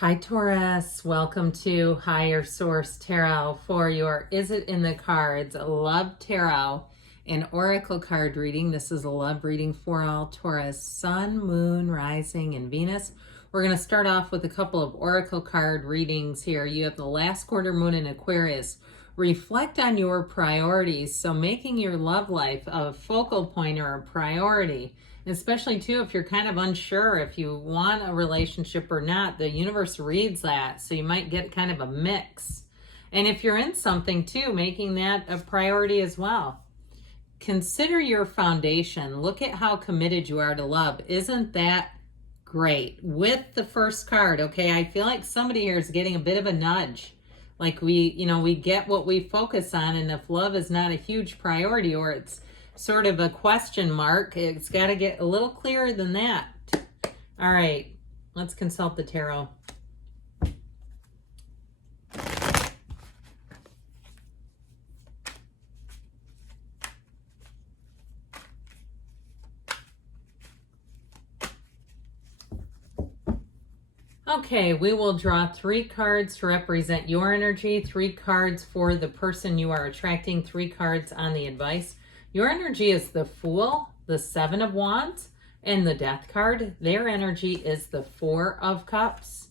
Hi Taurus, welcome to Higher Source Tarot for your Is It in the Cards Love Tarot and Oracle card reading. This is a love reading for all Taurus, Sun, Moon, Rising, and Venus. We're going to start off with a couple of Oracle card readings here. You have the last quarter moon in Aquarius. Reflect on your priorities, so making your love life a focal point or a priority. Especially too, if you're kind of unsure if you want a relationship or not, the universe reads that, so you might get kind of a mix. And if you're in something too, making that a priority as well. Consider your foundation. Look at how committed you are to love. Isn't that great? With the first card, okay, I feel like somebody here is getting a bit of a nudge. Like we get what we focus on, and if love is not a huge priority or it's sort of a question mark, it's got to get a little clearer than that. All right, let's consult the tarot. Okay, we will draw 3 cards to represent your energy, 3 cards for the person you are attracting, 3 cards on the advice. Your energy is the Fool, the 7 of Wands, and the Death card. Their energy is the 4 of Cups,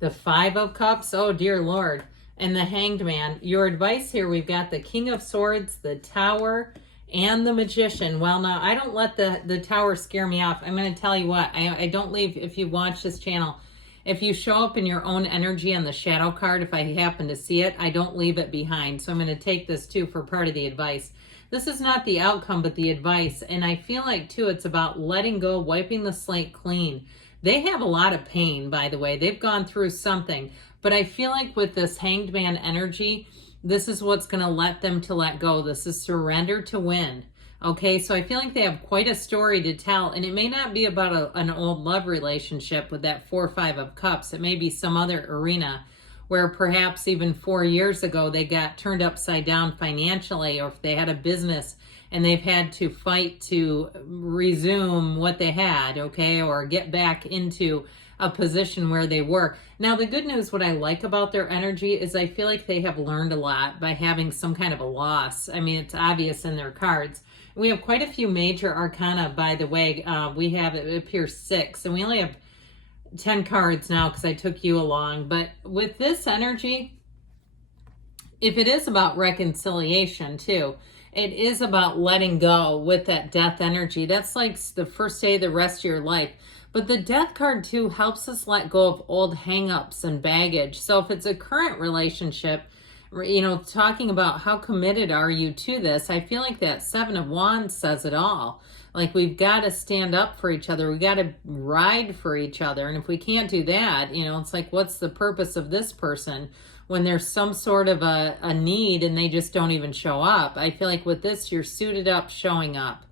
the 5 of Cups, oh dear Lord, and the Hanged Man. Your advice here, we've got the King of Swords, the Tower, and the Magician. Well, now, I don't let the Tower scare me off. I'm going to tell you what, I don't leave, if you watch this channel, if you show up in your own energy on the shadow card, if I happen to see it, I don't leave it behind. So I'm going to take this too for part of the advice. This is not the outcome, but the advice. And I feel like too, it's about letting go, wiping the slate clean. They have a lot of pain, by the way. They've gone through something. But I feel like with this Hanged Man energy, this is what's going to let them to let go. This is surrender to win. Okay, so I feel like they have quite a story to tell, and it may not be about an old love relationship with that 4 or 5 of Cups. It may be some other arena where perhaps even 4 years ago they got turned upside down financially, or if they had a business and they've had to fight to resume what they had, okay, or get back into a position where they were. Now, the good news, what I like about their energy is I feel like they have learned a lot by having some kind of a loss. I mean, it's obvious in their cards. We have quite a few major arcana, by the way. We have, it appears 6, and we only have 10 cards now because I took you along. But with this energy, if it is about reconciliation too, it is about letting go with that Death energy. That's like the first day of the rest of your life. But the Death card too helps us let go of old hang-ups and baggage. So if it's a current relationship, you know, talking about how committed are you to this, I feel like that 7 of Wands says it all. Like, we've got to stand up for each other. We got to ride for each other. And if we can't do that, you know, it's like, what's the purpose of this person when there's some sort of a need and they just don't even show up? I feel like with this, you're suited up, showing up.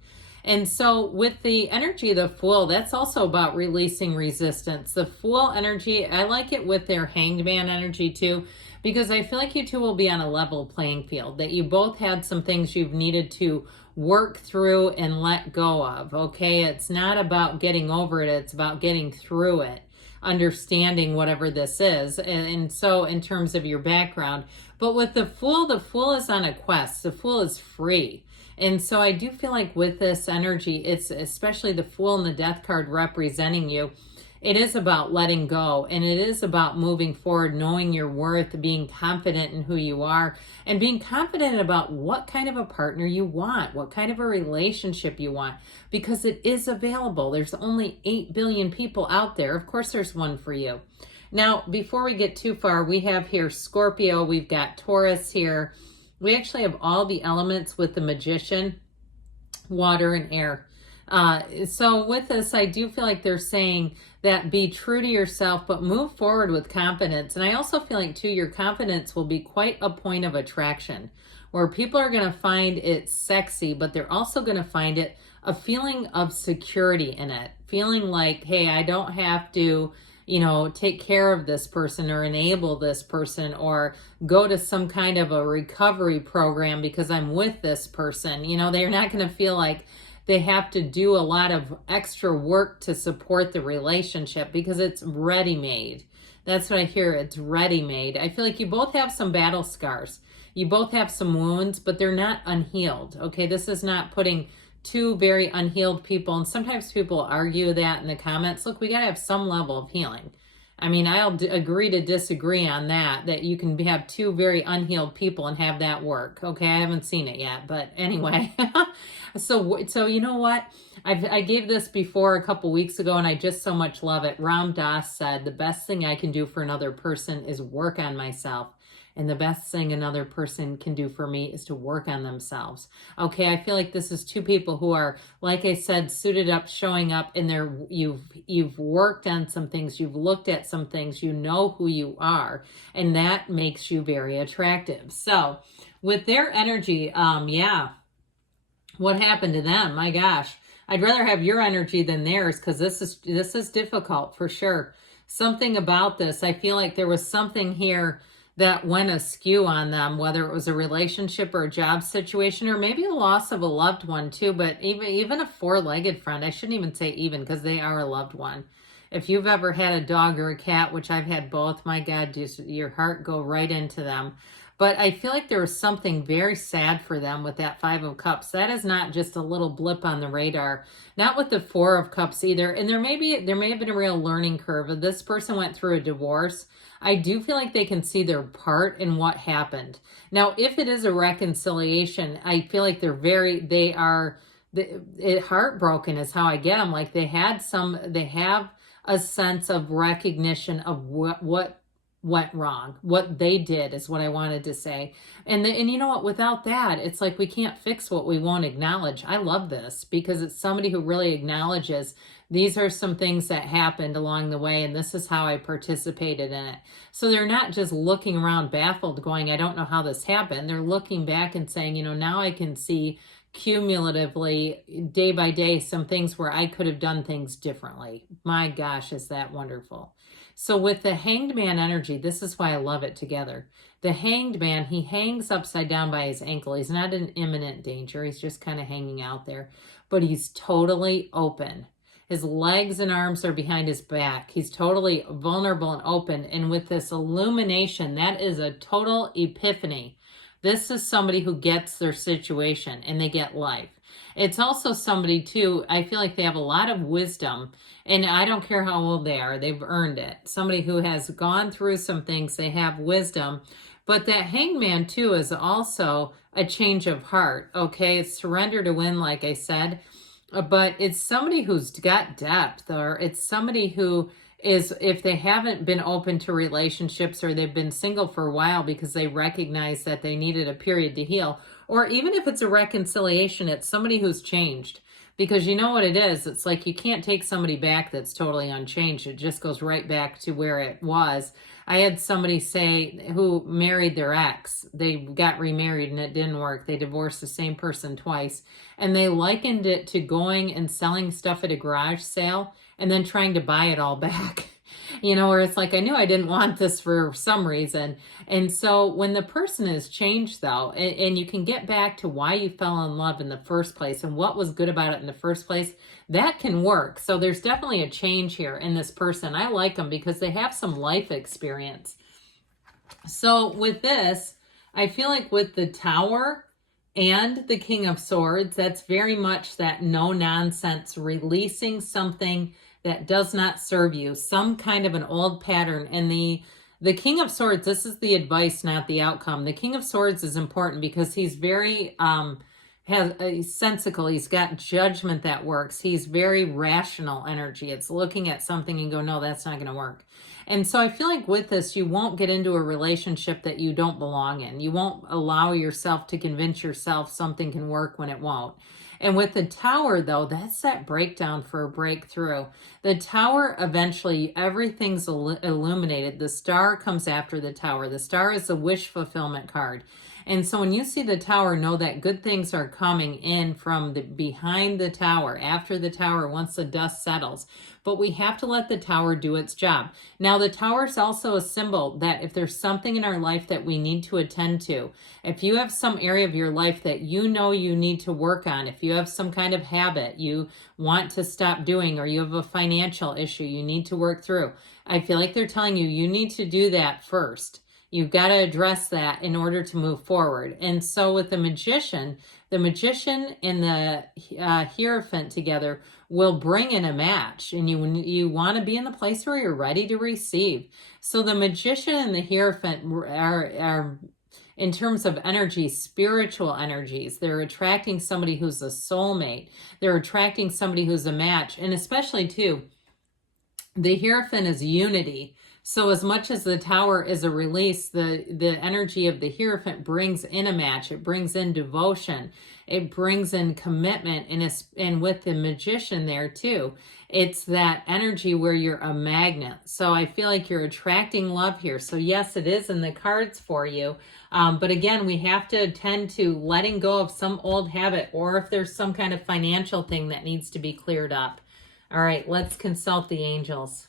And so with the energy of the Fool, that's also about releasing resistance. The Fool energy, I like it with their Hanged Man energy too, because I feel like you two will be on a level playing field, that you both had some things you've needed to work through and let go of, okay? It's not about getting over it, it's about getting through it, understanding whatever this is. And so in terms of your background, but with the Fool is on a quest. The Fool is free. And so I do feel like with this energy, it's especially the Fool and the Death card representing you, it is about letting go, and it is about moving forward, knowing your worth, being confident in who you are, and being confident about what kind of a partner you want, what kind of a relationship you want, because it is available. There's only 8 billion people out there. Of course, there's one for you. Now, before we get too far, we have here Scorpio, we've got Taurus here. We actually have all the elements with the Magician, water and air. So with this, I do feel like they're saying that be true to yourself, but move forward with confidence. And I also feel like too, your confidence will be quite a point of attraction where people are going to find it sexy, but they're also going to find it a feeling of security in it, feeling like, hey, I don't have to, you know, take care of this person or enable this person or go to some kind of a recovery program because I'm with this person. You know, they're not going to feel like they have to do a lot of extra work to support the relationship because it's ready-made. That's what I hear. It's ready-made. I feel like you both have some battle scars. You both have some wounds, but they're not unhealed. Okay, this is not putting two very unhealed people, and sometimes people argue that in the comments. Look, we got to have some level of healing. I mean, I'll agree to disagree on that you can have two very unhealed people and have that work. Okay, I haven't seen it yet, but anyway. So you know what? I gave this before a couple weeks ago, and I just so much love it. Ram Dass said, the best thing I can do for another person is work on myself. And the best thing another person can do for me is to work on themselves. Okay, I feel like this is two people who are, like I said, suited up, showing up, and you've worked on some things, you've looked at some things, you know who you are, and that makes you very attractive. So with their energy, yeah, what happened to them? My gosh, I'd rather have your energy than theirs, because this is difficult for sure. Something about this, I feel like there was something here that went askew on them, whether it was a relationship or a job situation, or maybe a loss of a loved one too. But even a four-legged friend, I shouldn't even say even, because they are a loved one. If you've ever had a dog or a cat, which I've had both, my God, just your heart go right into them. But I feel like there was something very sad for them with that Five of Cups. That is not just a little blip on the radar. Not with the Four of Cups either. And there may have been a real learning curve. This person went through a divorce. I do feel like they can see their part in what happened. Now, if it is a reconciliation, I feel like they are heartbroken is how I get them. Like they have a sense of recognition of what went wrong. What they did is what I wanted to say. And you know what, without that, it's like we can't fix what we won't acknowledge. I love this because it's somebody who really acknowledges these are some things that happened along the way, and this is how I participated in it. So they're not just looking around baffled going, I don't know how this happened. They're looking back and saying, you know, now I can see cumulatively, day by day, some things where I could have done things differently. My gosh, is that wonderful. So with the Hanged Man energy, this is why I love it together. The Hanged Man, he hangs upside down by his ankle. He's not in imminent danger. He's just kind of hanging out there. But he's totally open. His legs and arms are behind his back. He's totally vulnerable and open. And with this illumination, that is a total epiphany. This is somebody who gets their situation and they get life. It's also somebody too, I feel like they have a lot of wisdom, and I don't care how old they are, they've earned it. Somebody who has gone through some things, they have wisdom. But that Hangman too is also a change of heart, okay? It's surrender to win, like I said. But it's somebody who's got depth, or it's somebody who is, if they haven't been open to relationships or they've been single for a while because they recognize that they needed a period to heal, or even if it's a reconciliation, it's somebody who's changed. Because you know what it is? It's like you can't take somebody back that's totally unchanged. It just goes right back to where it was. I had somebody say who married their ex. They got remarried and it didn't work. They divorced the same person twice. And they likened it to going and selling stuff at a garage sale and then trying to buy it all back. You know, where it's like, I knew I didn't want this for some reason. And so when the person is changed, though, and you can get back to why you fell in love in the first place and what was good about it in the first place, that can work. So there's definitely a change here in this person. I like them because they have some life experience. So with this, I feel like with the Tower and the King of Swords, that's very much that no nonsense, releasing something that does not serve you, some kind of an old pattern. And the King of Swords, this is the advice, not the outcome. The King of Swords is important because he's very sensical. He's got judgment that works. He's very rational energy. It's looking at something and go, no, that's not going to work. And so I feel like with this, you won't get into a relationship that you don't belong in. You won't allow yourself to convince yourself something can work when it won't. And with the Tower, though, that's that breakdown for a breakthrough. The Tower, eventually, everything's illuminated. The Star comes after the Tower. The Star is the wish fulfillment card. And so when you see the Tower, know that good things are coming in from the behind the Tower, after the Tower, once the dust settles. But we have to let the Tower do its job. Now, the Tower is also a symbol that if there's something in our life that we need to attend to, if you have some area of your life that you know you need to work on, if you have some kind of habit you want to stop doing, or you have a financial issue you need to work through, I feel like they're telling you, you need to do that first. You've got to address that in order to move forward. And so with the Magician and the Hierophant together will bring in a match. And you want to be in the place where you're ready to receive. So the Magician and the Hierophant are in terms of energy, spiritual energies. They're attracting somebody who's a soulmate. They're attracting somebody who's a match. And especially, too, the Hierophant is unity. So as much as the Tower is a release, the energy of the Hierophant brings in a match. It brings in devotion. It brings in commitment. And with the Magician there too, it's that energy where you're a magnet. So I feel like you're attracting love here. So yes, it is in the cards for you. But again, we have to attend to letting go of some old habit, or if there's some kind of financial thing that needs to be cleared up. All right, let's consult the angels.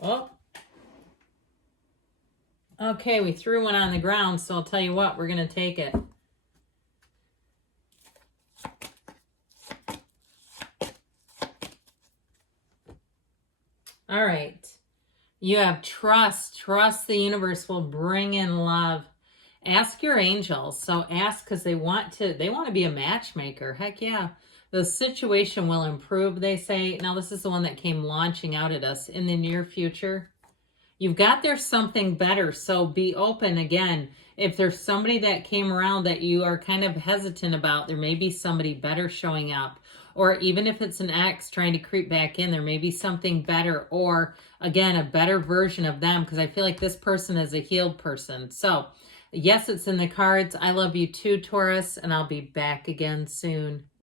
Oh, okay, we threw one on the ground, so I'll tell you what, we're going to take it. All right. You have trust. Trust the universe will bring in love. Ask your angels. So ask because they want to be a matchmaker. Heck yeah. The situation will improve, they say. Now, this is the one that came launching out at us in the near future. You've got there's something better, so be open again. If there's somebody that came around that you are kind of hesitant about, there may be somebody better showing up. Or even if it's an ex trying to creep back in, there may be something better, or again, a better version of them, because I feel like this person is a healed person. So yes, it's in the cards. I love you too, Taurus, and I'll be back again soon.